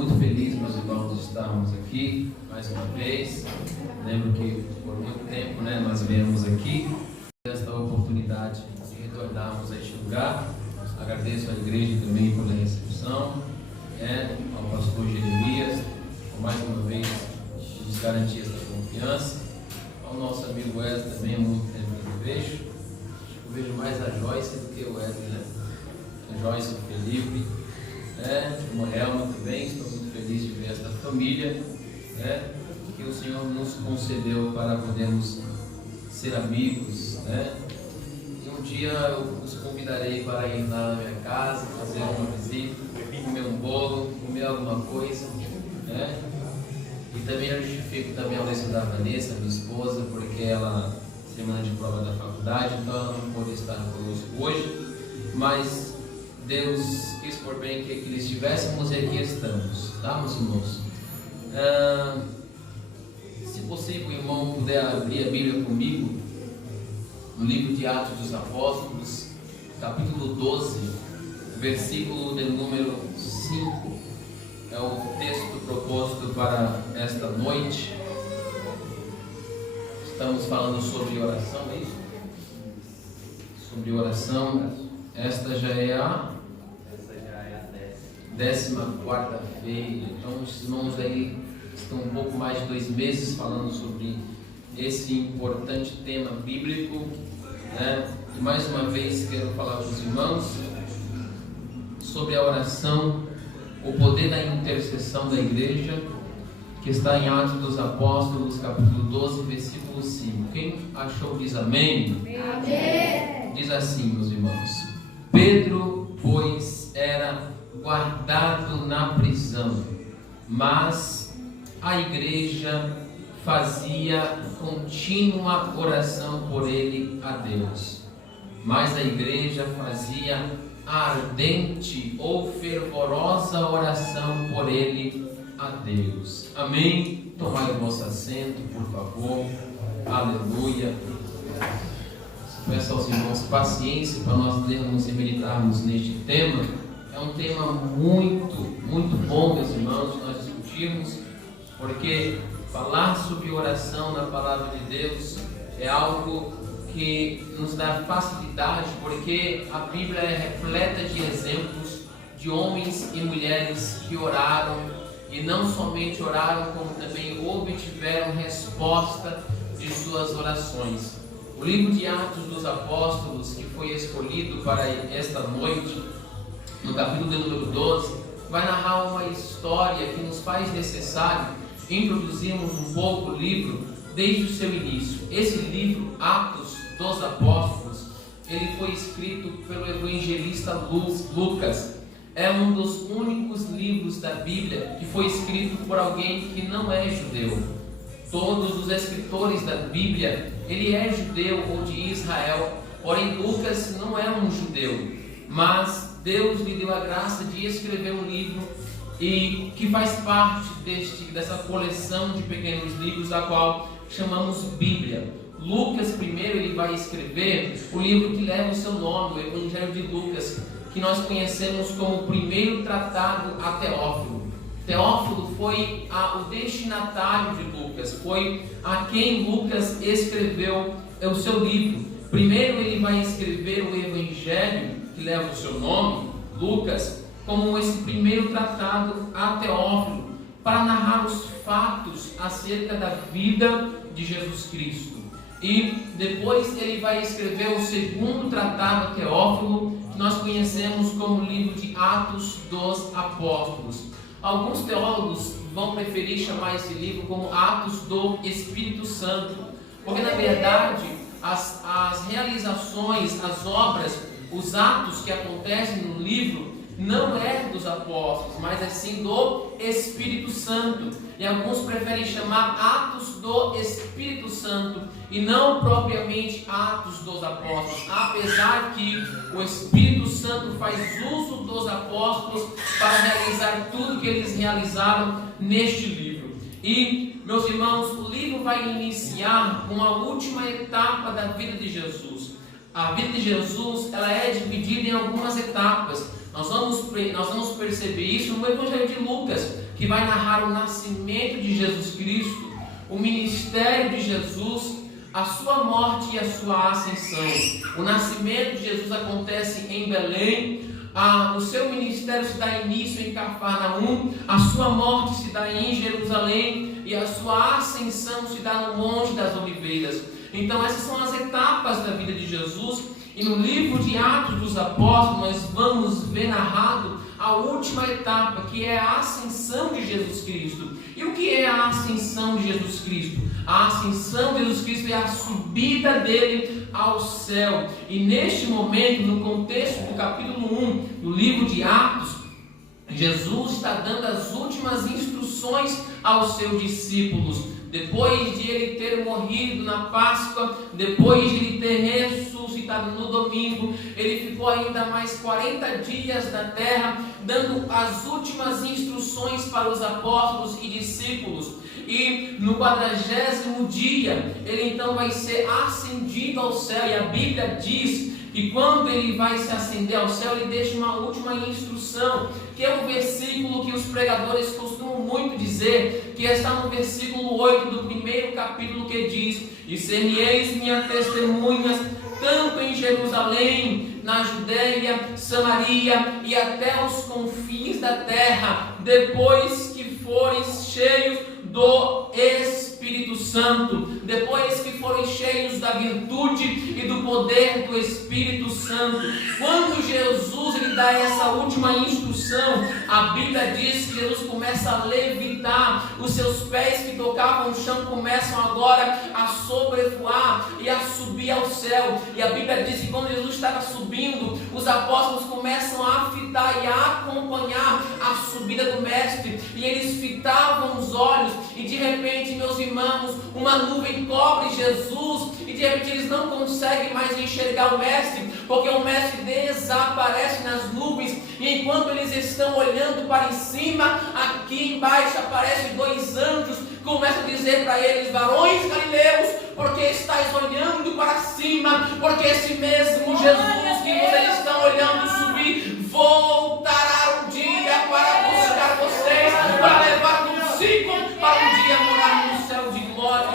muito feliz, meus irmãos, de estarmos aqui mais uma vez. Lembro que por muito tempo nós viemos aqui, esta oportunidade de retornarmos a este lugar. Agradeço à igreja também pela recepção, ao pastor Jeremias, por mais uma vez nos garantir essa confiança. Ao nosso amigo Wesley também, há muito tempo que eu vejo. Eu vejo mais a Joyce do que o Wesley, né? A Joyce, o Felipe, o Helma também. Estou muito feliz de ver esta família, que o Senhor nos concedeu para podermos ser amigos, E um dia eu os convidarei para ir lá na minha casa, fazer uma visita, comer um bolo, comer alguma coisa, E também eu justifico também a ausência da Vanessa, minha esposa, porque ela semana de prova da faculdade, então ela não pôde estar conosco hoje, mas Deus quis por bem que aqui estivéssemos e aqui estamos, tá, meus irmãos? Se possível, o irmão puder abrir a Bíblia comigo, no livro de Atos dos Apóstolos, capítulo 12, versículo de número 5, é o texto proposto para esta noite. Estamos falando sobre oração, é isso? Sobre oração. Esta já é a 14ª-feira. Então os irmãos aí estão um pouco mais de 2 meses falando sobre esse importante tema bíblico, E mais uma vez quero falar com os irmãos sobre a oração, o poder da intercessão da igreja, que está em Atos dos Apóstolos, capítulo 12, versículo 5. Quem achou diz amém? Amém. Diz assim, meus irmãos: Pedro, pois, era guardado na prisão, mas a igreja fazia contínua oração por ele a Deus. Mas a igreja fazia ardente ou fervorosa oração por ele a Deus. Amém? Tomai o vosso assento, por favor. Aleluia. Peço aos irmãos paciência para nós lermos e meditarmos neste tema. É um tema muito bom, meus irmãos, nós discutirmos, porque falar sobre oração na palavra de Deus é algo que nos dá facilidade, porque a Bíblia é repleta de exemplos de homens e mulheres que oraram, e não somente oraram, como também obtiveram resposta de suas orações. O livro de Atos dos Apóstolos, que foi escolhido para esta noite, no capítulo de número 12, vai narrar uma história que nos faz necessário introduzirmos um pouco o livro desde o seu início. Esse livro, Atos dos Apóstolos, ele foi escrito pelo evangelista Lucas. É um dos únicos livros da Bíblia que foi escrito por alguém que não é judeu. Todos os escritores da Bíblia, ele é judeu ou de Israel, porém Lucas não é um judeu, mas Deus lhe deu a graça de escrever um livro e que faz parte dessa coleção de pequenos livros, a qual chamamos Bíblia. Lucas primeiro ele vai escrever o livro que leva o seu nome, o Evangelho de Lucas, que nós conhecemos como o primeiro tratado a Teófilo. Teófilo foi o destinatário de Lucas, foi a quem Lucas escreveu o seu livro. Primeiro ele vai escrever o Evangelho que leva o seu nome, Lucas, como esse primeiro tratado a Teófilo, para narrar os fatos acerca da vida de Jesus Cristo. E depois ele vai escrever o segundo tratado a Teófilo, que nós conhecemos como o livro de Atos dos Apóstolos. Alguns teólogos vão preferir chamar esse livro como Atos do Espírito Santo, porque na verdade as realizações, as obras, os atos que acontecem no livro não é dos apóstolos, mas é sim do Espírito Santo. E alguns preferem chamar Atos do Espírito Santo e não propriamente Atos dos Apóstolos, apesar que o Espírito Santo faz uso dos apóstolos para realizar tudo que eles realizaram neste livro. E, meus irmãos, o livro vai iniciar com a última etapa da vida de Jesus. A vida de Jesus, ela é dividida em algumas etapas. Nós vamos perceber isso no Evangelho de Lucas, que vai narrar o nascimento de Jesus Cristo, o ministério de Jesus, a sua morte e a sua ascensão. O nascimento de Jesus acontece em Belém, o seu ministério se dá início em Cafarnaum, a sua morte se dá em Jerusalém e a sua ascensão se dá no Monte das Oliveiras. Então essas são as etapas da vida de Jesus, e no livro de Atos dos Apóstolos nós vamos ver narrado a última etapa, que é a ascensão de Jesus Cristo. E o que é a ascensão de Jesus Cristo? A ascensão de Jesus Cristo é a subida dele ao céu. E neste momento, no contexto do capítulo 1 do livro de Atos, Jesus está dando as últimas instruções aos seus discípulos. Depois de ele ter morrido na Páscoa, depois de ele ter ressuscitado no domingo, ele ficou ainda mais 40 dias na terra, dando as últimas instruções para os apóstolos e discípulos. E no 40º dia, ele então vai ser ascendido ao céu. E a Bíblia diz que quando ele vai se ascender ao céu, ele deixa uma última instrução, que é um versículo que os pregadores costumam muito dizer, que está no versículo 8 do primeiro capítulo, que diz: e ser-me-eis minhas testemunhas, tanto em Jerusalém, na Judéia, Samaria e até os confins da terra, depois que forem cheios do Espírito Santo, depois que forem cheios da virtude e do poder do Espírito Santo. Quando Jesus ele dá essa última instrução, a Bíblia diz que Jesus começa a levitar, os seus pés que tocavam o chão começam agora a sobrevoar e a subir ao céu. E a Bíblia diz que quando Jesus estava subindo, os apóstolos começam a fitar e a acompanhar a subida do Mestre, e eles fitavam os olhos, e de repente, meus irmãos, uma nuvem cobre Jesus, e de repente eles não conseguem mais enxergar o Mestre, porque o Mestre desaparece nas nuvens, e enquanto eles estão olhando para em cima, aqui embaixo aparecem dois anjos, começam a dizer para eles: varões galileus, porque estáis olhando para cima? Porque esse mesmo Jesus que vocês estão olhando subir, voltará um dia para buscar vocês, para levar consigo, para um dia morar no céu de glória.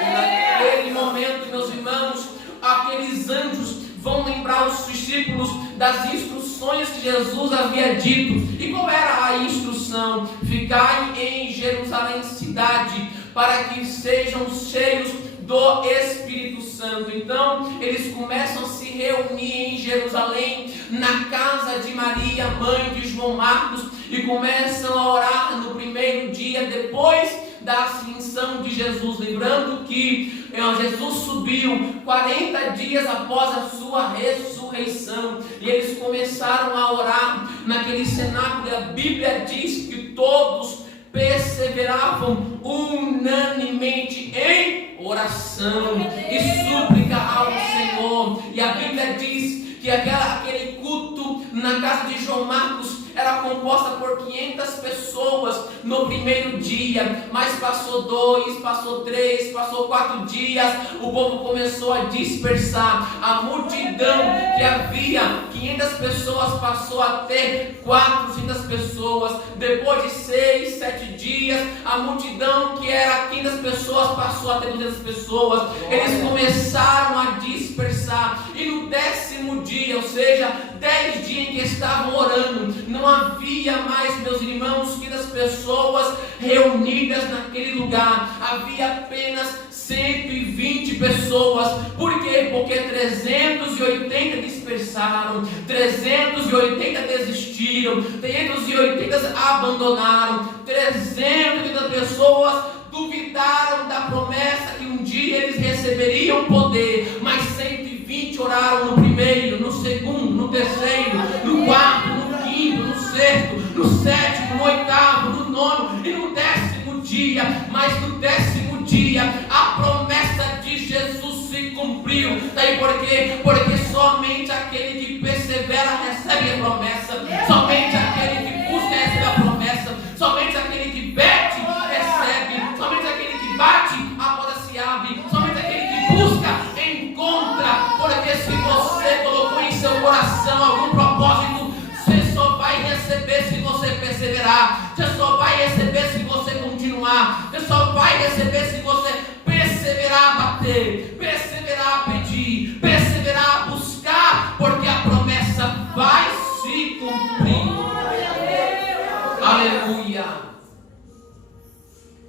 E naquele momento, meus irmãos, aqueles anjos vão lembrar os discípulos das instruções que Jesus havia dito. E qual era a instrução? Ficai em Jerusalém cidade, para que sejam cheios do Espírito Santo. Então eles começam a se reunir em Jerusalém, na casa de Maria, mãe de João Marcos, e começam a orar no primeiro dia depois da ascensão de Jesus, lembrando que Jesus subiu 40 dias após a sua ressurreição, e eles começaram a orar naquele cenáculo, e a Bíblia diz que todos perseveravam unanimemente em oração e súplica ao Senhor. E a Bíblia diz que aquele culto na casa de João Marcos era composta por 500 pessoas no primeiro dia, mas passou 2, passou 3, passou 4 dias, o povo começou a dispersar. A multidão que havia 500 pessoas passou a ter 400 pessoas. Depois de 6, 7 dias, a multidão que era 500 pessoas passou a ter 200 pessoas. Eles começaram a dispersar, e no 10º dia, ou seja, 10 dias em que estavam orando, não havia mais, meus irmãos, 500 pessoas reunidas naquele lugar. Havia apenas 120 pessoas. Por quê? Porque 380 dispersaram, 380 desistiram, 380 abandonaram, 380 pessoas duvidaram da promessa que um dia eles receberiam poder, mas 120 oraram no primeiro, no segundo, no terceiro, no quarto, no quinto, no sexto, no sétimo, no oitavo, no nono e no 10º dia. Mas no 10º dia a promessa de Jesus se cumpriu. Daí por quê? Porque somente aquele que persevera recebe a promessa, somente aquele que busca recebe a promessa, somente aquele que pede recebe, somente aquele que bate a porta se abre, somente aquele que busca encontra. Porque se você colocou em seu coração algum propósito, você só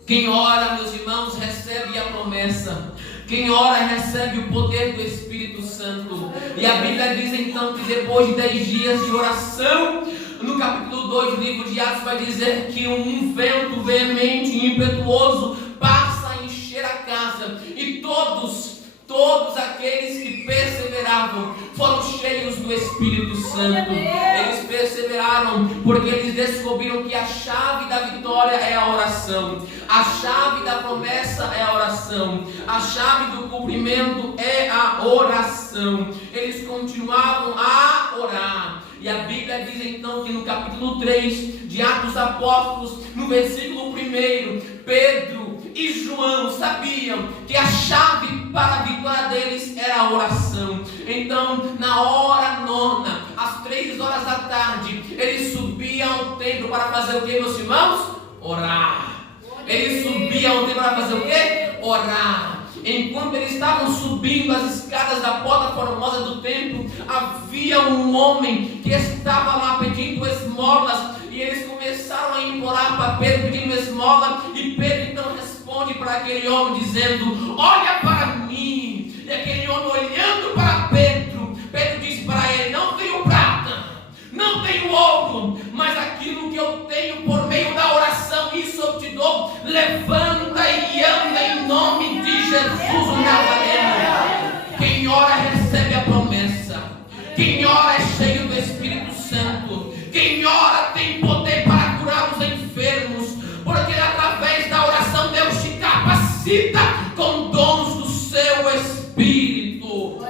Quem ora, meus irmãos, recebe a promessa. Quem ora recebe o poder do Espírito Santo. E a Bíblia diz então que depois de 10 dias de oração, no capítulo 2 do livro de Atos vai dizer que um vento veemente e impetuoso passa a encher a casa. E todos aqueles que perseveravam foram cheios do Espírito Santo. Eles perseveraram porque eles descobriram que a chave da vitória é a oração. A chave da promessa é a oração. A chave do cumprimento é a oração. Eles continuavam a orar. E a Bíblia diz então que no capítulo 3 de Atos dos Apóstolos, no versículo 1, Pedro e João sabiam que a chave para a vitória deles era a oração. Então, na hora nona, às 3 horas da tarde, eles subiam ao templo para fazer o que, meus irmãos? Orar. Eles subiam ao templo para fazer o que? Orar. Enquanto eles estavam subindo as escadas da porta formosa do templo, havia um homem que estava lá pedindo esmolas. E eles começaram a implorar para Pedro pedindo esmola. E Pedro então responde para aquele homem dizendo: olha para mim. E aquele homem olhando para Pedro, Pedro diz para ele: não tenho prata, não tenho ouro, mas aquilo que eu tenho por meio da oração, isso eu te dou. Levanta e anda em nome de Jesus o Nazareno. Quem ora recebe a promessa. Quem ora é cheio do Espírito Santo. Quem ora tem poder para curar os enfermos, porque através da oração Deus te capacita com dons do seu Espírito.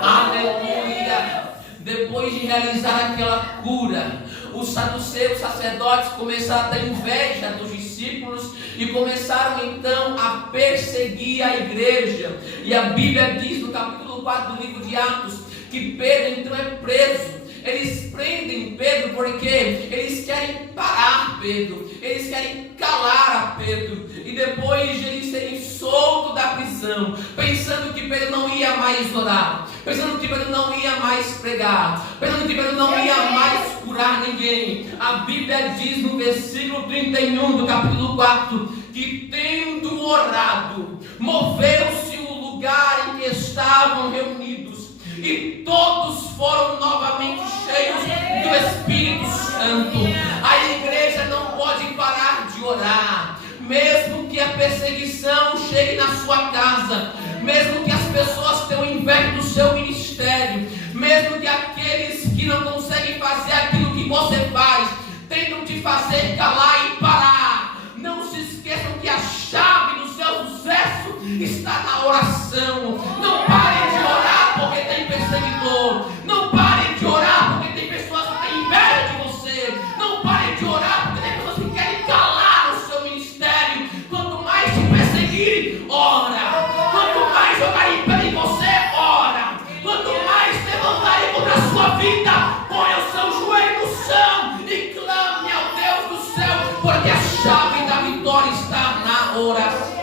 Aleluia. Depois de realizar aquela cura, os saduceus, sacerdotes, começaram a ter inveja dos discípulos e começaram então a perseguir a igreja. E a Bíblia diz no capítulo 4 do livro de Atos que Pedro então é preso. Eles prendem Pedro porque eles querem parar Pedro, eles querem calar a Pedro. E depois de eles serem soltos da prisão, pensando que Pedro não ia mais orar, pensando que Pedro não ia mais pregar, pensando que Pedro não ia mais curar ninguém, a Bíblia diz no versículo 31 do capítulo 4 que, tendo orado, moveu-se o lugar em que estavam reunidos, e todos foram novamente cheios do Espírito Santo. A igreja não pode parar de orar, mesmo que a perseguição chegue na sua casa, mesmo que as pessoas tenham inveja do seu ministério, mesmo que aqueles que não conseguem fazer aquilo que você faz tentam te fazer calar e parar. Não se esqueçam que a chave do seu sucesso está na oração. Não parem de orar porque tem perseguidor. Não parem de orar porque tem pessoas que têm inveja de você. Não parem de orar porque tem pessoas que querem calar o seu ministério. Quanto mais te perseguirem, ora. Quanto mais jogarem pedra em você, ora. Quanto mais levantarem contra a sua vida, ponha o seu joelho no chão e clame ao Deus do céu, porque a chave da vitória está na oração.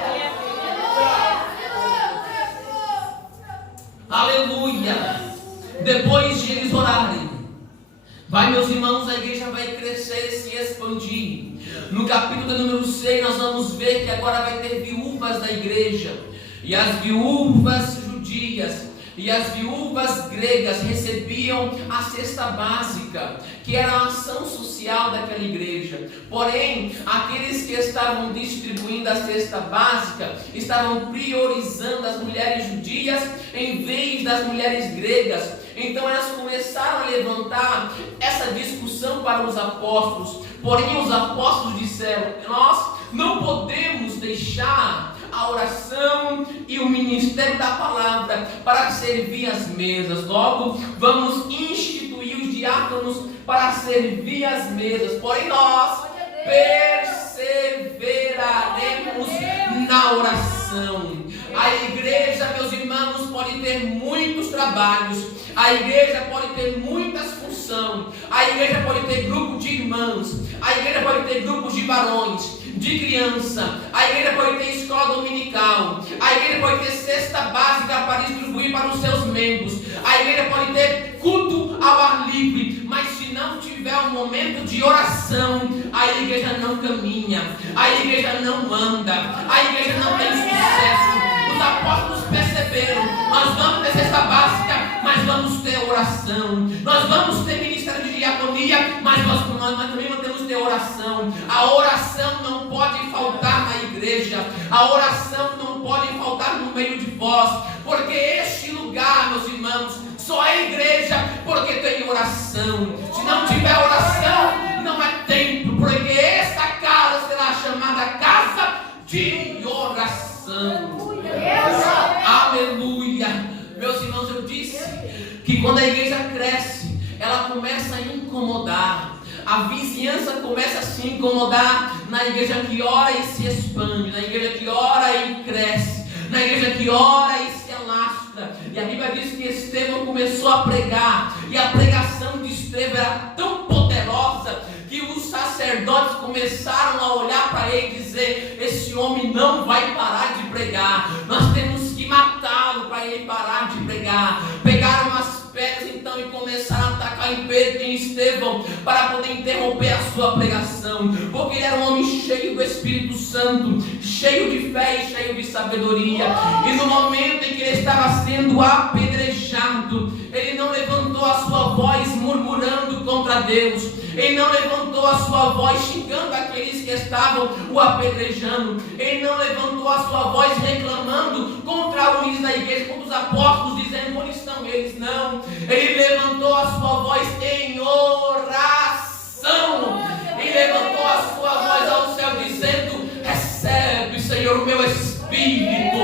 Aleluia. Depois de eles orarem, meus irmãos, a igreja vai crescer e se expandir. No capítulo número 6 nós vamos ver que agora vai ter viúvas da igreja. E as viúvas judias e as viúvas gregas recebiam a cesta básica, que era a ação social daquela igreja. Porém, aqueles que estavam distribuindo a cesta básica estavam priorizando as mulheres judias em vez das mulheres gregas. Então elas começaram a levantar essa discussão para os apóstolos. Porém, os apóstolos disseram: nós não podemos deixar a oração e o ministério da palavra para servir as mesas. Logo, vamos instituir os diáconos para servir as mesas. Porém, nós perseveraremos na oração. A igreja, meus irmãos, pode ter muitos trabalhos. A igreja pode ter muitas funções. A igreja pode ter grupo de irmãos. A igreja pode ter grupos de varões, de criança. A igreja pode ter escola dominical. A igreja pode ter cesta básica para distribuir para os seus membros. A igreja pode ter culto ao ar livre. Mas se não tiver um momento de oração, a igreja não caminha, a igreja não anda, a igreja não tem sucesso. Os apóstolos perceberam: nós vamos ter cesta básica, mas vamos ter oração. Nós vamos ter ministério de diaconia, mas nós também vamos ter oração. A oração não pode faltar na igreja. A oração não pode faltar no meio de vós, porque este lugar, meus irmãos, só é igreja porque tem oração. Se não tiver oração, não é templo, porque esta casa será chamada casa de oração. Aleluia. Meus irmãos, eu disse que quando a igreja cresce, ela começa a incomodar. A vizinhança começa a se incomodar na igreja que ora e se expande, na igreja que ora e cresce, na igreja que ora e se alastra. E a Bíblia diz que Estevão começou a pregar, e a pregação de Estevão era tão poderosa que os sacerdotes começaram a olhar para ele e dizer: esse homem não vai parar de pregar, nós temos que matá-lo para ele parar de pregar. Pegaram as pedras então e começaram a atacar em Pedro e em Estevão para poder interromper a sua pregação, porque ele era um homem cheio do Espírito Santo, cheio de fé e cheio de sabedoria. E no momento em que ele estava sendo apedrejado, ele não levantou a sua voz murmurando contra Deus, ele não levantou a sua voz xingando aqueles que estavam o apedrejando, ele não levantou a sua voz reclamando contra o líder da igreja, contra os apóstolos, dizendo: onde estão eles? Não, ele levantou a sua voz em oração. Ele levantou a sua voz ao céu dizendo: recebe, Senhor, o meu Espírito.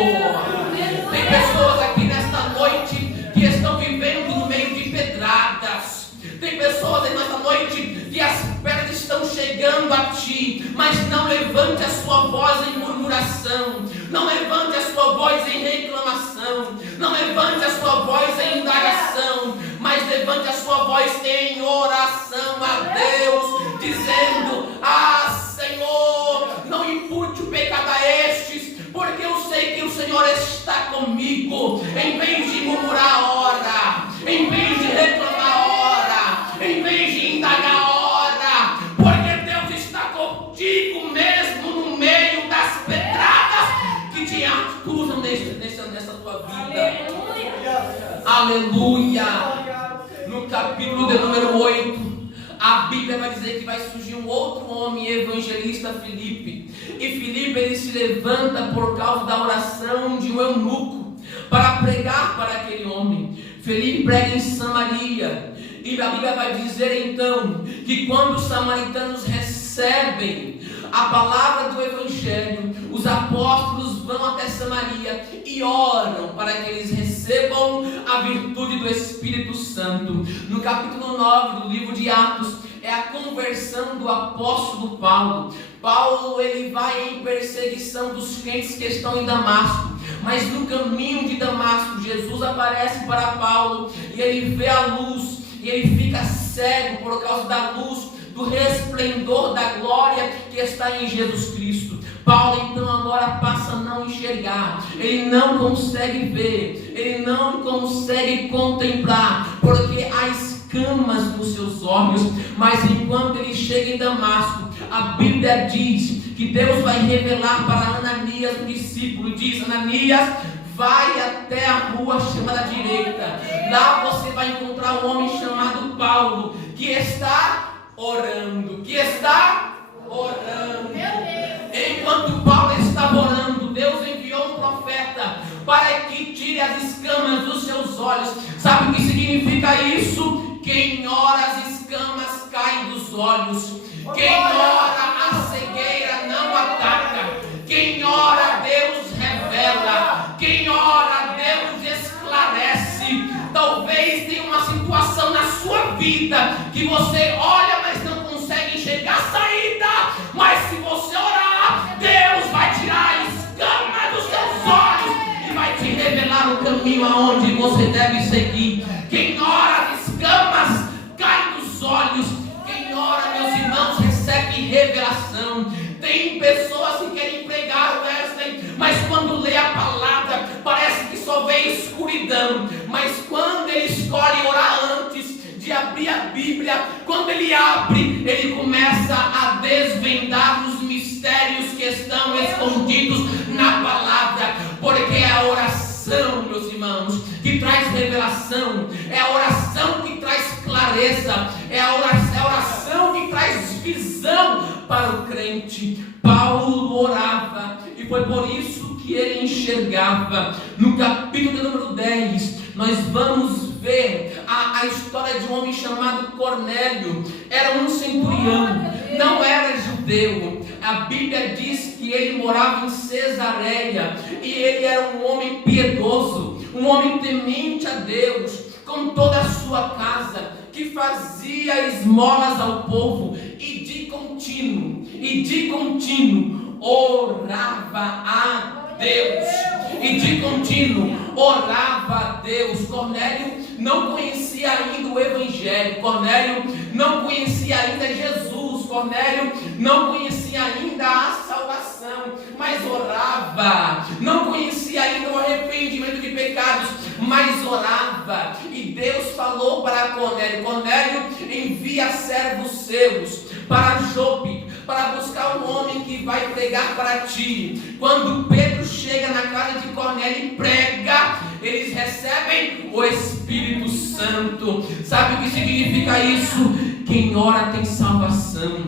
Tem pessoas aqui nesta noite que estão vivendo no meio de pedradas. Tem pessoas nesta noite que as pedras estão chegando a ti, mas não levante a sua voz em murmuração, não levante a sua voz em reclamação, não levante a sua voz em indagação, mas levante a sua voz em oração a Deus, dizendo: ah, Senhor, não impute o pecado a estes, porque eu sei que o Senhor está comigo. Em vez de murmurar, ora. Em vez de reclamar, ora. Em vez de indagar, ora. Porque Deus está contigo mesmo no meio das pedradas que te acusam nessa tua vida. Aleluia. No capítulo de número 8, a Bíblia vai dizer que vai surgir um outro homem, evangelista, Filipe. E Filipe, ele se levanta por causa da oração de um eunuco para pregar para aquele homem. Filipe prega em Samaria. E a Bíblia vai dizer então que quando os samaritanos recebem a palavra do Evangelho, os apóstolos vão até Samaria e oram para que eles recebam a virtude do Espírito Santo. No capítulo 9 do livro de Atos, é a conversão do apóstolo Paulo. Paulo, ele vai em perseguição dos crentes que estão em Damasco, mas no caminho de Damasco, Jesus aparece para Paulo e ele vê a luz, e ele fica cego por causa da luz, do resplendor da glória que está em Jesus Cristo. Paulo então agora passa a não enxergar, ele não consegue ver, ele não consegue contemplar, porque há escamas nos seus olhos. Mas enquanto ele chega em Damasco, a Bíblia diz que Deus vai revelar para Ananias, o discípulo, diz: Ananias, vai até a rua chamada direita, lá você vai encontrar um homem chamado Paulo, que está orando, Enquanto Paulo estava orando, Deus enviou um profeta para que tire as escamas dos seus olhos. Sabe o que significa isso? Quem ora, as escamas caem dos olhos. Quem ora, a cegueira não ataca. Quem ora, Deus revela. Quem ora, Deus esclarece. Talvez tenha uma situação na sua vida que você olha, mas não consegue enxergar a saída. Mas se você orar, Deus vai tirar a escama dos seus olhos e vai te revelar o caminho aonde você deve seguir. Quem ora, as escamas caem dos olhos. Quem ora, meus irmãos, recebe revelação. Tem pessoas que querem pregar o Wesley, mas quando lê a palavra, parece que só vê escuridão. Mas quando ele escolhe orar antes de abrir a Bíblia, quando ele abre, ele começa a desvendar os mistérios que estão escondidos na palavra, porque é a oração, meus irmãos, que traz revelação, é a oração que traz clareza, é a oração que traz visão para o crente. Paulo orava, e foi por isso que ele enxergava. No capítulo número 10, nós vamos ver a história de um homem chamado Cornélio. Era um centurião, não era judeu. A Bíblia diz que ele morava em Cesareia, e ele era um homem piedoso, um homem temente a Deus, com toda a sua casa, que fazia esmolas ao povo, e de contínuo orava a Deus, orava a Deus. Cornélio não conhecia ainda o Evangelho, Cornélio não conhecia ainda Jesus, Cornélio não conhecia ainda a salvação, mas orava. Não conhecia ainda o arrependimento de pecados, mas orava. E Deus falou para Cornélio: Cornélio, envia servos seus para Jope, para buscar um homem que vai pregar para ti. Quando Pedro chega na casa de Cornélio e prega, eles recebem o Espírito Santo. Sabe o que significa isso? Quem ora tem salvação.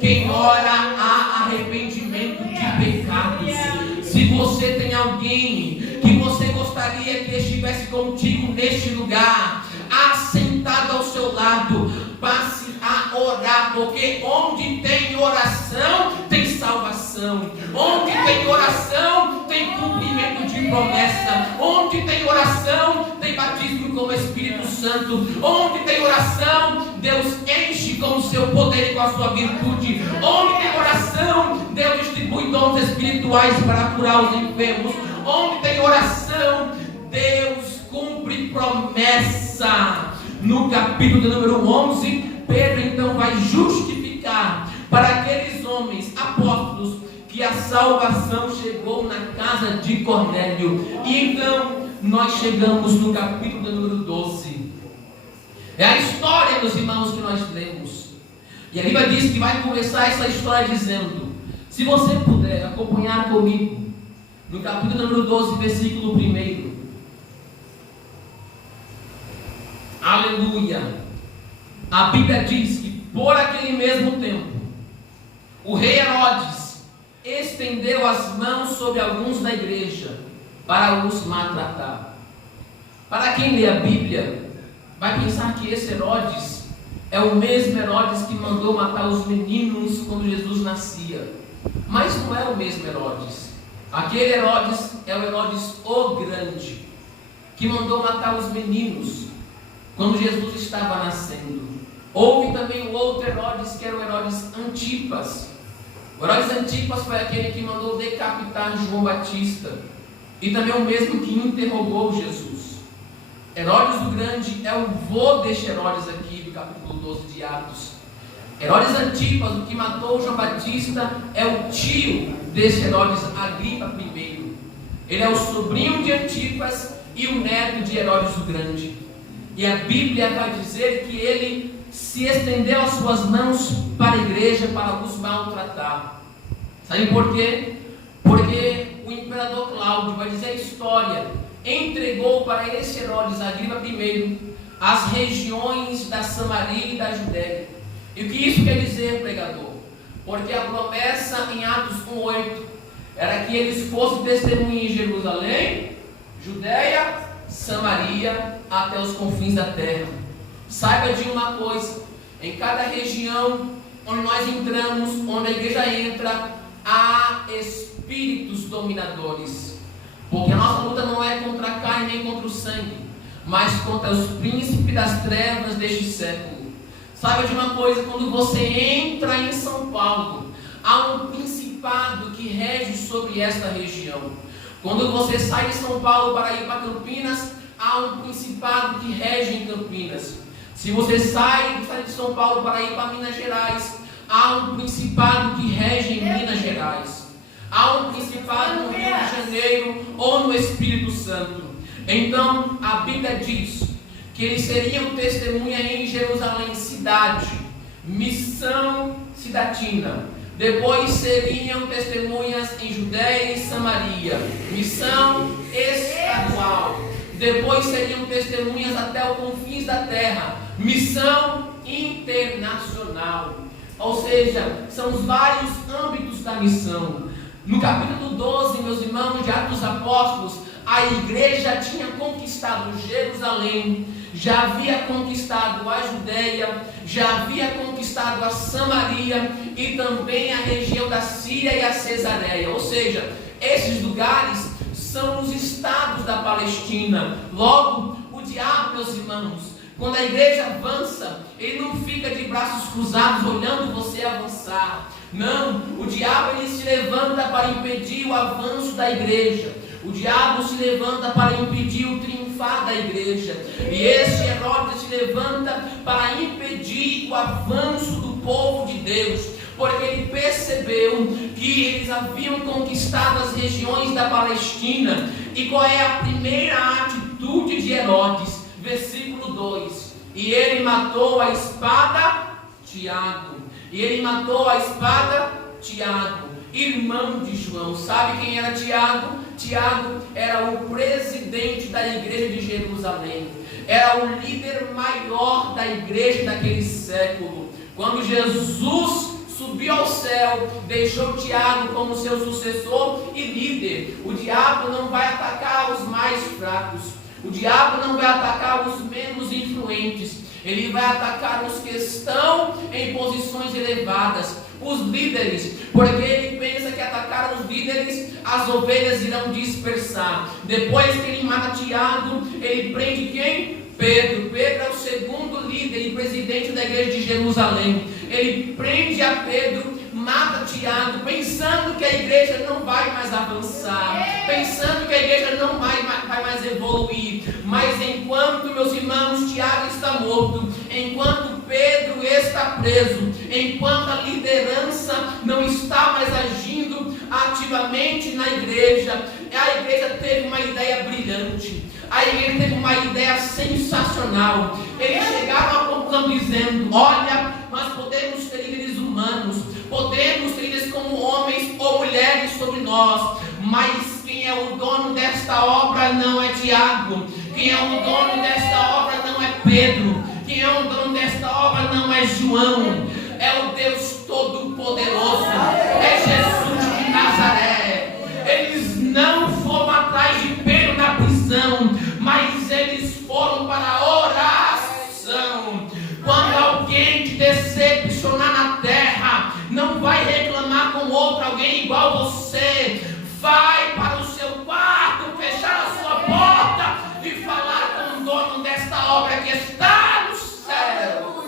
Quem ora há arrependimento de pecados. Se você tem alguém que você gostaria que estivesse contigo neste lugar, assentado ao seu lado, passe a orar, porque onde tem oração tem salvação, onde tem oração tem cumprimento de promessa, onde tem oração tem batismo com o Espírito Santo, onde tem oração Deus enche com o seu poder e com a sua virtude, onde tem oração Deus distribui dons espirituais para curar os enfermos, onde tem oração Deus cumpre promessa. No capítulo número 11, Pedro então vai justificar para aqueles homens apóstolos que a salvação chegou na casa de Cornélio. E então nós chegamos no capítulo número 12. É a história, meus irmãos, que nós lemos. E a Bíblia diz que vai começar essa história dizendo, se você puder acompanhar comigo, no capítulo número 12, versículo 1. Aleluia! A Bíblia diz que por aquele mesmo tempo, o rei Herodes estendeu as mãos sobre alguns da igreja para os maltratar. Para quem lê a Bíblia, vai pensar que esse Herodes é o mesmo Herodes que mandou matar os meninos quando Jesus nascia. Mas não é o mesmo Herodes. Aquele Herodes é o Herodes o Grande, que mandou matar os meninos quando Jesus estava nascendo. Houve também o outro Herodes, que era o Herodes Antipas. O Herodes Antipas foi aquele que mandou decapitar João Batista, e também o mesmo que interrogou Jesus. Herodes o Grande é o vô deste Herodes aqui, do capítulo 12 de Atos. Herodes Antipas, o que matou João Batista, é o tio desse Herodes Agripa I. Ele é o sobrinho de Antipas e o neto de Herodes o Grande. E a Bíblia vai dizer que ele se estendeu as suas mãos para a igreja para os maltratar. Sabe por quê? Porque o imperador Cláudio, vai dizer a história, entregou para esse Herodes Agripa I as regiões da Samaria e da Judéia. E o que isso quer dizer, pregador? Porque a promessa em Atos 1:8 era que eles fossem testemunhas em Jerusalém, Judéia, Samaria, até os confins da terra. Saiba de uma coisa: em cada região onde nós entramos, onde a igreja entra, há espíritos dominadores. Porque a nossa luta não é contra a carne nem contra o sangue, mas contra os príncipes das trevas deste século. Saiba de uma coisa: quando você entra em São Paulo, há um principado que rege sobre esta região. Quando você sai de São Paulo para ir para Campinas, há um principado que rege em Campinas. Se você sai de São Paulo para ir para Minas Gerais, há um principado que rege em Minas Gerais. Há um principado no Rio de Janeiro ou no Espírito Santo. Então a Bíblia diz que que eles seriam testemunha em Jerusalém, cidade, missão cidatina. Depois seriam testemunhas em Judéia e Samaria, missão estadual. Depois seriam testemunhas até os confins da terra, missão internacional. Ou seja, são os vários âmbitos da missão. No capítulo 12, meus irmãos, de Atos dos Apóstolos, a igreja tinha conquistado Jerusalém, já havia conquistado a Judéia, já havia conquistado a Samaria e também a região da Síria e a Cesareia. Ou seja, esses lugares são os estados da Palestina. Logo, o diabo, meus irmãos, quando a igreja avança, ele não fica de braços cruzados olhando você avançar. Não, o diabo ele se levanta para impedir o avanço da igreja. O diabo se levanta para impedir o triunfar da igreja. E este Herodes se levanta para impedir o avanço do povo de Deus, porque ele percebeu que eles haviam conquistado as regiões da Palestina. E qual é a primeira atitude de Herodes? Versículo 2: e ele matou a espada Tiago. E ele matou a espada Tiago, irmão de João. Sabe quem era Tiago? Tiago era o presidente da igreja de Jerusalém, era o líder maior da igreja daquele século. Quando Jesus subiu ao céu, deixou Tiago como seu sucessor e líder. O diabo não vai atacar os mais fracos, o diabo não vai atacar os menos influentes, ele vai atacar os que estão em posições elevadas, os líderes, porque ele pensa que atacar os líderes, as ovelhas irão dispersar. Depois que ele mata Tiago, ele prende quem? Pedro. Pedro é o segundo líder e presidente da igreja de Jerusalém. Ele prende a Pedro, mata Tiago, pensando que a igreja não vai mais avançar, pensando que a igreja não vai mais evoluir. Mas enquanto, meus irmãos, Tiago está morto, enquanto Pedro está preso, enquanto a liderança não está mais agindo ativamente na igreja, a igreja teve uma ideia brilhante, a igreja teve uma ideia sensacional. Eles chegaram à conclusão dizendo: olha, nós podemos ter líderes humanos, podemos ter líderes como homens ou mulheres sobre nós, mas quem é o dono desta obra não é Tiago, quem é o dono desta obra não é Pedro, quem é o dono desta obra não é João, é o Deus Todo-Poderoso, é Jesus de Nazaré. Eles não foram atrás de Pedro na prisão, mas eles foram para a oração. Quando alguém te decepcionar na terra, não vai reclamar com outro alguém igual você. Vai para o seu quarto, fechar a sua porta e falar com o dono desta obra que está no céu.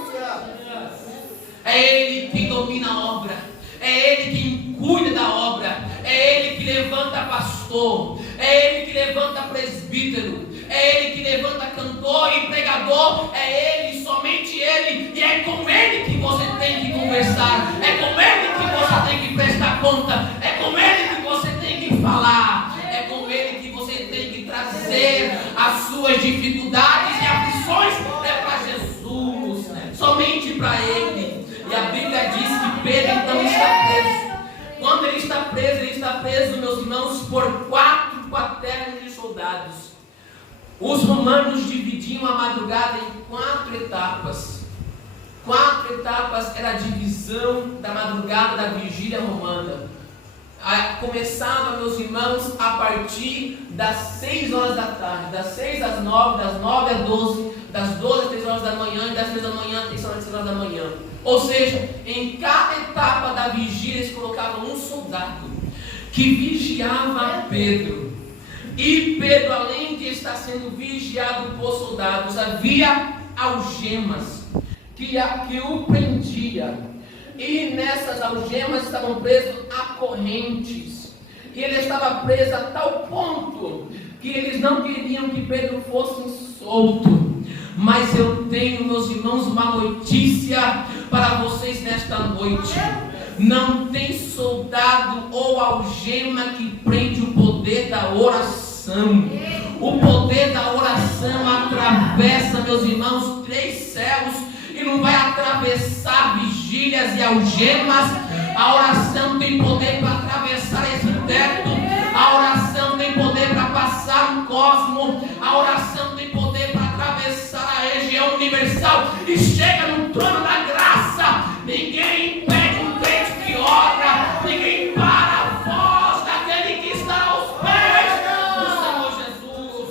É Ele quem domina a obra, é Ele quem cuida da obra, é Ele que levanta pastor, é Ele que levanta presbítero, é Ele que levanta cantor e pregador, é Ele, somente Ele, e é com Ele que você tem que conversar, é com Ele que você tem que prestar conta, é com Ele que você tem que falar, é com Ele que você tem que trazer as suas dificuldades e aflições para Jesus, somente para Ele. E a Bíblia diz que Pedro então está preso. Quando ele está preso, meus irmãos, por 4 quaternos de soldados. Os romanos dividiam a madrugada em 4 etapas. 4 etapas era a divisão da madrugada da vigília romana. Começava, meus irmãos, a partir das 6 horas da tarde, das 6 às 9, das 9 às 12, das 12 às 3 horas da manhã e das 3 da manhã às 3 horas da manhã. Ou seja, em cada etapa da vigília eles colocavam um soldado que vigiava Pedro. E Pedro, além de estar sendo vigiado por soldados, havia algemas que o prendia. E nessas algemas estavam presos a correntes. E ele estava preso a tal ponto que eles não queriam que Pedro fosse solto. Mas eu tenho, meus irmãos, uma notícia para vocês nesta noite. Não tem soldado ou algema que prende o poder da oração. O poder da oração atravessa atravessa, meus irmãos, 3 céus e não vai atravessar vigílias e algemas. A oração tem poder para atravessar esse teto. A oração tem poder para passar o cosmo. A oração tem poder para atravessar a região universal e chega no trono da graça. Ninguém impede um crente que ora. Ninguém para a voz daquele que está aos pés do Senhor Jesus.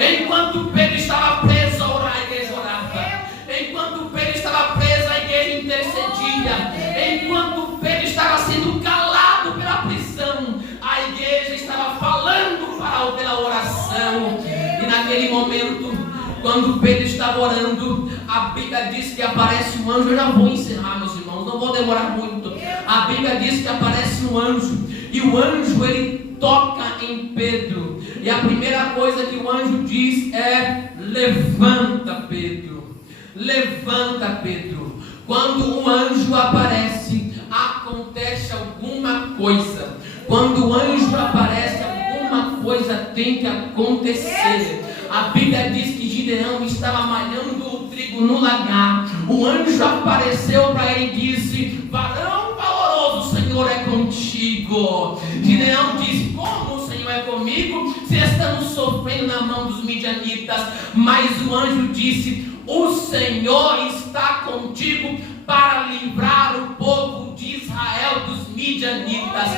Enquanto Pedro estava preso a orar, a igreja orava. Enquanto Pedro estava preso, a igreja intercedia. Enquanto Pedro estava sendo calado pela prisão, a igreja estava falando pela oração. E naquele momento, quando Pedro estava orando, a Bíblia diz que aparece um anjo. Eu já vou encerrar, meus irmãos, não vou demorar muito. A Bíblia diz que aparece um anjo, e o anjo ele toca em Pedro, e a primeira coisa que o anjo diz é: levanta, Pedro, levanta, Pedro. Quando o anjo aparece, acontece alguma coisa. Quando o anjo aparece, alguma coisa tem que acontecer. A Bíblia diz que Gideão estava malhando o trigo no lagar. O anjo apareceu para ele e disse: varão valoroso, o Senhor é contigo. Gideão disse: como o Senhor é comigo, se estamos sofrendo na mão dos midianitas? Mas o anjo disse: o Senhor está contigo para livrar o povo de Israel dos midianitas.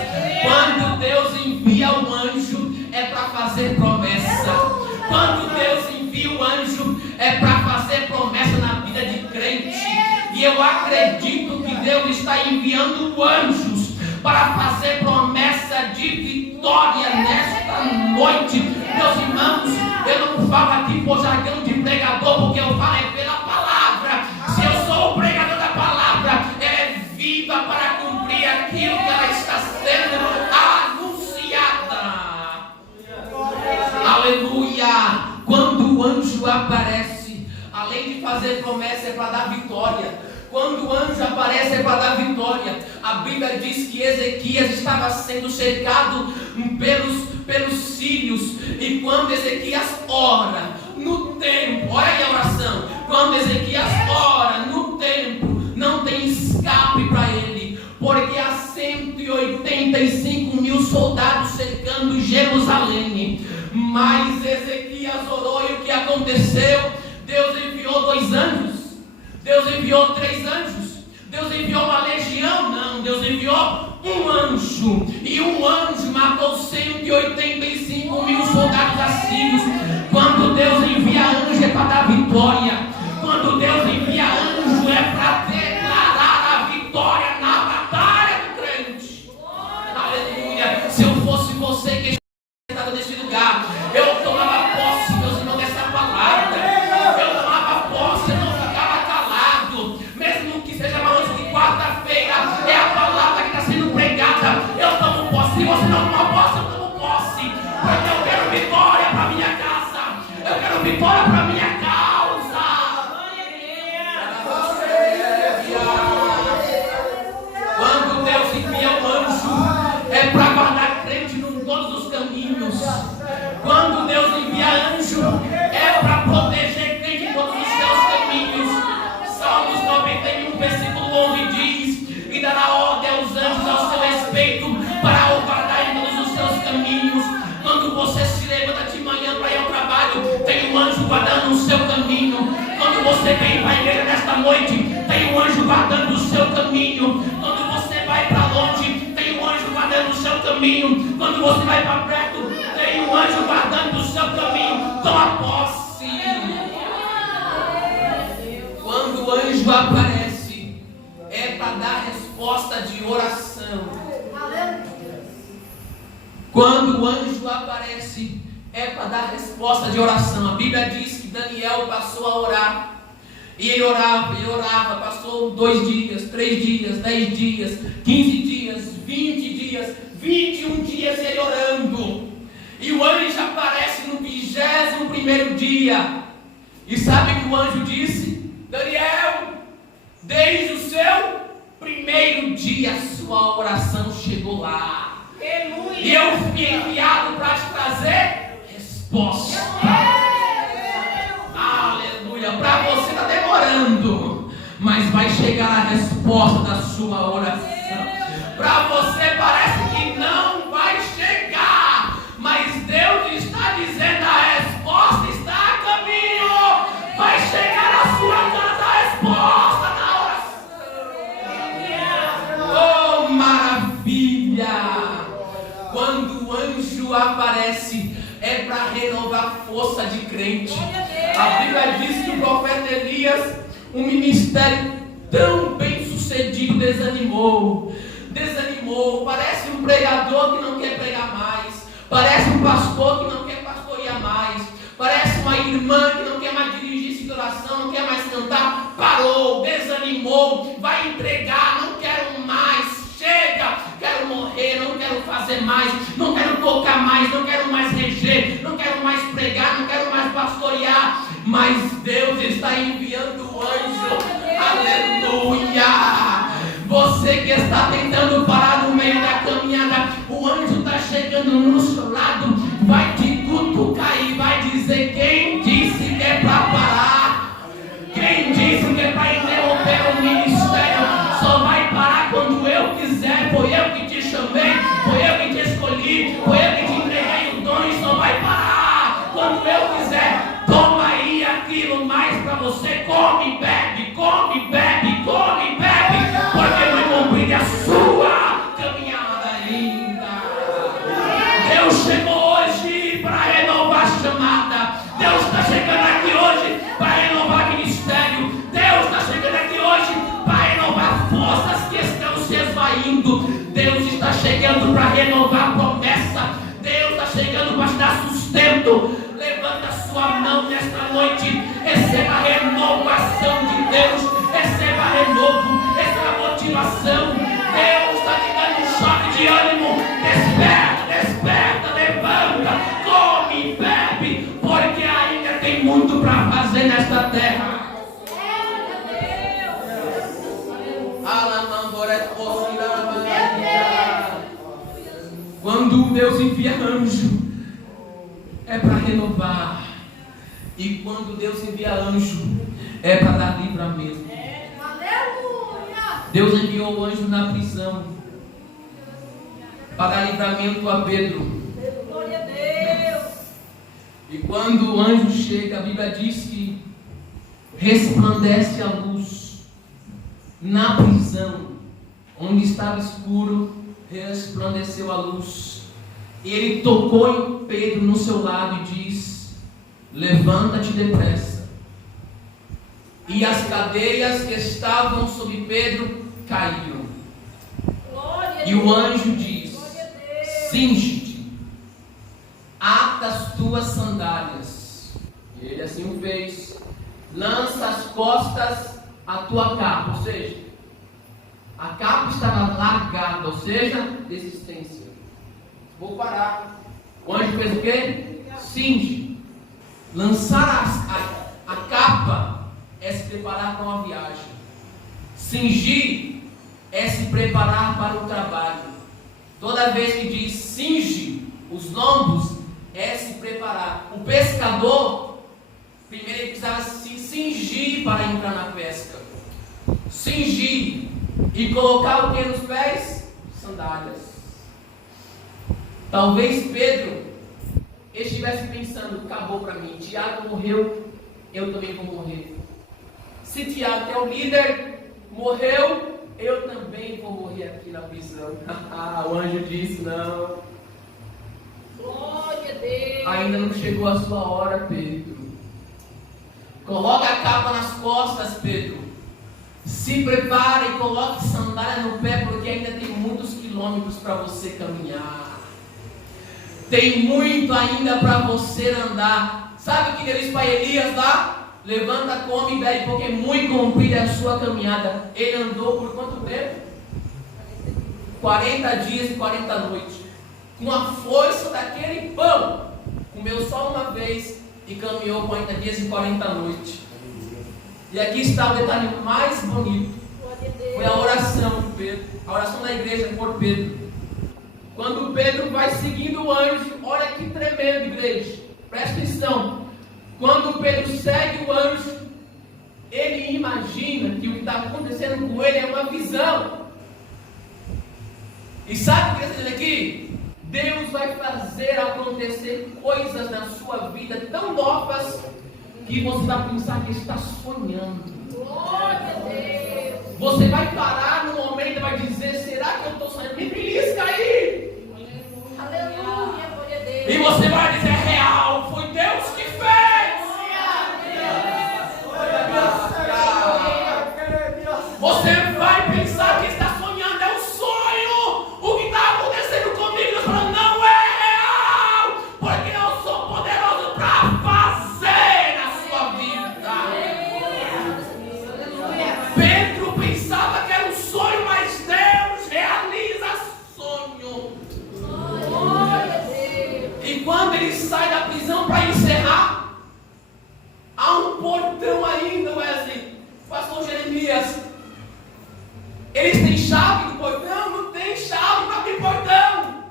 Quando Deus envia um anjo, é para fazer promessa. Quando Deus envia o anjo, é para fazer promessa na vida de crente. E eu acredito que Deus está enviando anjos para fazer promessa de vitória nesta noite. Meus irmãos, eu não falo aqui por jargão de pregador, porque eu falo é pela palavra. Se eu sou o pregador da palavra, ela é viva para cumprir aquilo que ela está sendo anunciada. Aleluia! Quando o anjo aparece, além de fazer promessa, é para dar vitória. Quando o anjo aparece, é para dar vitória. A Bíblia diz que Ezequias estava sendo cercado pelos sírios. E quando Ezequias ora no templo, olha aí a oração. Quando Ezequias ora no templo, não tem escape para ele, porque há 185 mil soldados cercando Jerusalém. Mas Ezequias orou, e o que aconteceu? Deus enviou 2 anjos. Deus enviou 3 anjos. Deus enviou uma legião? Não, Deus enviou um anjo. E um anjo matou 185 mil soldados assírios. Quando Deus envia anjo, é para dar vitória. Quando Deus envia anjo, é para declarar a vitória na batalha do crente. Aleluia. Se eu fosse você que está nesse lugar, eu tomava posse, meus irmãos, dessa palavra. Eu tomava posse, eu não ficava calado. Mesmo que seja uma noite de quarta-feira, é a palavra que está sendo pregada. Eu tomo posse. Se você não toma posse, eu tomo posse. Porque eu quero vitória para minha casa. Eu quero vitória para minha causa. Quando Deus envia um anjo, é para guardar crente em todos os caminhos. Quando Deus envia anjo, é para proteger crente em todos os seus caminhos. Salmos 91, versículo 11 diz: e dará ordem aos anjos ao seu respeito, para o guardar em todos os seus caminhos. Quando você se levanta de manhã para ir ao trabalho, tem um anjo guardando o seu caminho. Quando você vem para a igreja nesta noite, tem um anjo guardando o seu caminho. Quando você vai para longe, tem um anjo guardando o seu caminho. Quando você vai para perto, tem um anjo guardando o seu caminho. Toma posse. Quando o anjo aparece, é para dar resposta de oração. Quando o anjo aparece, é para dar resposta de oração. A Bíblia diz que Daniel passou a orar. E ele orava, passou 2 dias, 3 dias, 10 dias, 15 dias, 20 dias, 21 dias ele orando. E o anjo aparece no 21º dia. E sabe o que o anjo disse? Daniel, desde o seu primeiro dia, a sua oração chegou lá. Aleluia. E eu fui enviado para te trazer resposta. está demorando, mas vai chegar a resposta da sua oração. Para você parece que não vai chegar, mas Deus está dizendo: a resposta está a caminho. Vai chegar a sua casa a resposta na oração. Oh, maravilha! Quando o anjo aparece, é para renovar a força de crente. A Bíblia diz que o profeta Elias, um ministério tão bem sucedido, desanimou. Parece um pregador que não quer pregar mais, parece um pastor que não quer pastorear mais, parece uma irmã que não quer mais dirigir-se de oração, não quer mais cantar. Parou, desanimou, vai entregar, não quero mais, chega, quero morrer, não quero fazer mais, não quero tocar mais, não quero mais reger, não quero mais pregar, não quero mais pastorear. Mas Deus está enviando o anjo. Aleluia! Você que está tentando parar no meio da caminhada, o anjo está chegando no seu lado, vai te cutucar e vai dizer: quem disse que é para parar? Quem disse que é para interromper o ministério? Só vai parar quando eu quiser. Foi eu que te chamei, foi eu que te escolhi, foi eu que te entreguei o dom, e só vai parar quando eu quiser. Toma aí aquilo mais para você. Come, bebe, come, bebe, come, bebe, porque vai cumprir a sua caminhada ainda. Deus chegou hoje para renovar a chamada. Deus está chegando aqui hoje para renovar o ministério. Deus está chegando aqui hoje para renovar forças que estão se esvaindo. Deus está chegando para renovar a promessa. Deus está chegando para te dar sustento. Levanta sua mão nesta noite, receba a renovação de Deus, receba renovo, receba motivação. Deus está te dando um choque de ânimo. Desperta, levanta, come, bebe, porque ainda tem muito para fazer nesta terra. Quando Deus envia anjo, é para renovar. E quando Deus envia anjo, é para dar livramento. Deus enviou o anjo na prisão para dar livramento a Pedro. Glória a Deus. E quando o anjo chega, a Bíblia diz que resplandece a luz na prisão. Onde estava escuro, resplandeceu a luz. E ele tocou em Pedro no seu lado e diz: levanta-te depressa. E as cadeias que estavam sobre Pedro caíram. E o anjo diz: cinge-te, ata as tuas sandálias. E ele assim o fez. Lança as costas a tua capa. Ou seja, a capa estava largada, ou seja, desistência. Vou parar. O anjo fez o quê? Cinge. Lançar a capa é se preparar para uma viagem. Cingir é se preparar para o trabalho. Toda vez que diz cinge os lombos, é se preparar. O pescador, primeiro ele precisava se cingir para entrar na pesca. Cingir e colocar o que nos pés? Sandálias. Talvez Pedro estivesse pensando: acabou para mim, Tiago morreu, eu também vou morrer. Se Tiago, que é o líder, morreu, eu também vou morrer aqui na prisão. O anjo disse: não. Glória a Deus. Ainda não chegou a sua hora, Pedro. Coloque a capa nas costas, Pedro. Se prepare e coloque sandália no pé, porque ainda tem muitos quilômetros para você caminhar. Tem muito ainda para você andar. Sabe o que ele disse para Elias lá? Levanta, come e bebe, porque muito comprida é a sua caminhada. Ele andou por quanto tempo? 40 dias e 40 noites. Com a força daquele pão. Comeu só uma vez e caminhou 40 dias e 40 noites. E aqui está o detalhe mais bonito. Foi a oração de Pedro. A oração da igreja por Pedro. Quando Pedro vai seguindo o anjo, olha que tremendo, igreja. Presta atenção. Quando Pedro segue o anjo, ele imagina que o que está acontecendo com ele é uma visão. E sabe o que ele está dizendo aqui? Deus vai fazer acontecer coisas na sua vida tão novas que você vai pensar que está sonhando. Glória a Deus. Você vai parar no momento e vai dizer: será que eu estou sonhando? Me belisca aí. Aleluia, glória a Deus. E você vai dizer: é real, foi Deus que fez. Você vai pensar que está sonhando, é um sonho. O que está acontecendo comigo? Deus falando: não é real, porque eu sou poderoso para fazer na sua vida. Pedro pensava que era um sonho, mas Deus realiza sonho. Glória a Deus. E quando ele sai da prisão para encerrar, há um portão ainda, Wesley. Pastor Jeremias, eles têm chave do portão? Não tem chave para abrir portão.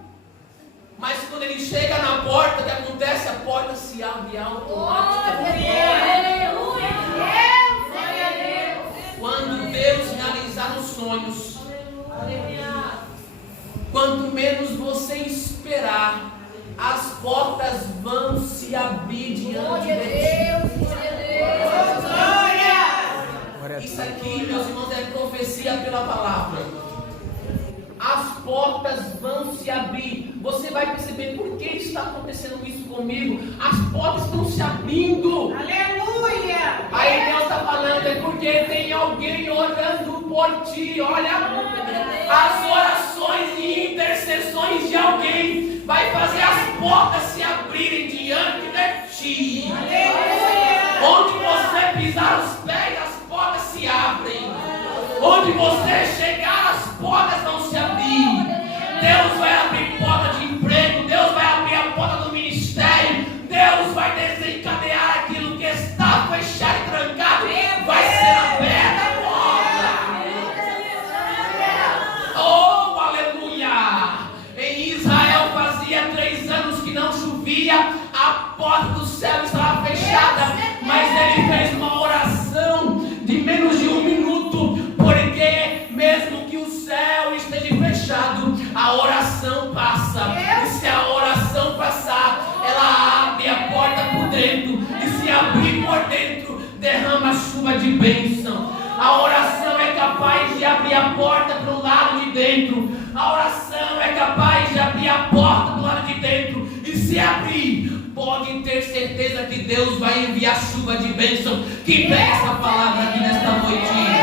Mas quando ele chega na porta, o que acontece? A porta se abre automaticamente. Aleluia, Deus. Glória a Deus. Quando Deus realizar os sonhos, Aleluia. quanto menos você esperar, as portas vão se abrir diante Glória a de ti. Deus. Glória a Deus. Isso aqui, meus irmãos, é profecia pela palavra. As portas vão se abrir. Você vai perceber por que está acontecendo isso comigo. As portas estão se abrindo. Aleluia. Aí Deus está falando, é porque tem alguém orando por ti. Olha, as orações e intercessões de alguém vai fazer as portas se abrirem diante de ti. Onde você pisar os pés, as portas se abrem. Onde você chegar, as portas vão se abrir. Deus vai abrir porta de emprego. Deus vai abrir a porta do ministério. Deus vai desencadear aquilo que está fechado e trancado. Vai ser aberta a porta. Oh, aleluia! Em Israel fazia 3 anos que não chovia. A porta do céu estava fechada. Mas ele fez uma oração de menos de 1 minuto, porque mesmo que o céu esteja fechado, a oração passa. E se a oração passar, ela abre a porta por dentro. E se abrir por dentro, derrama chuva de bênção. A oração é capaz de abrir a porta para o lado de dentro. A oração é capaz de abrir a porta do lado de dentro. E se abrir, pode ter certeza que Deus vai enviar chuva de bênção. Que pega essa palavra aqui nesta noite.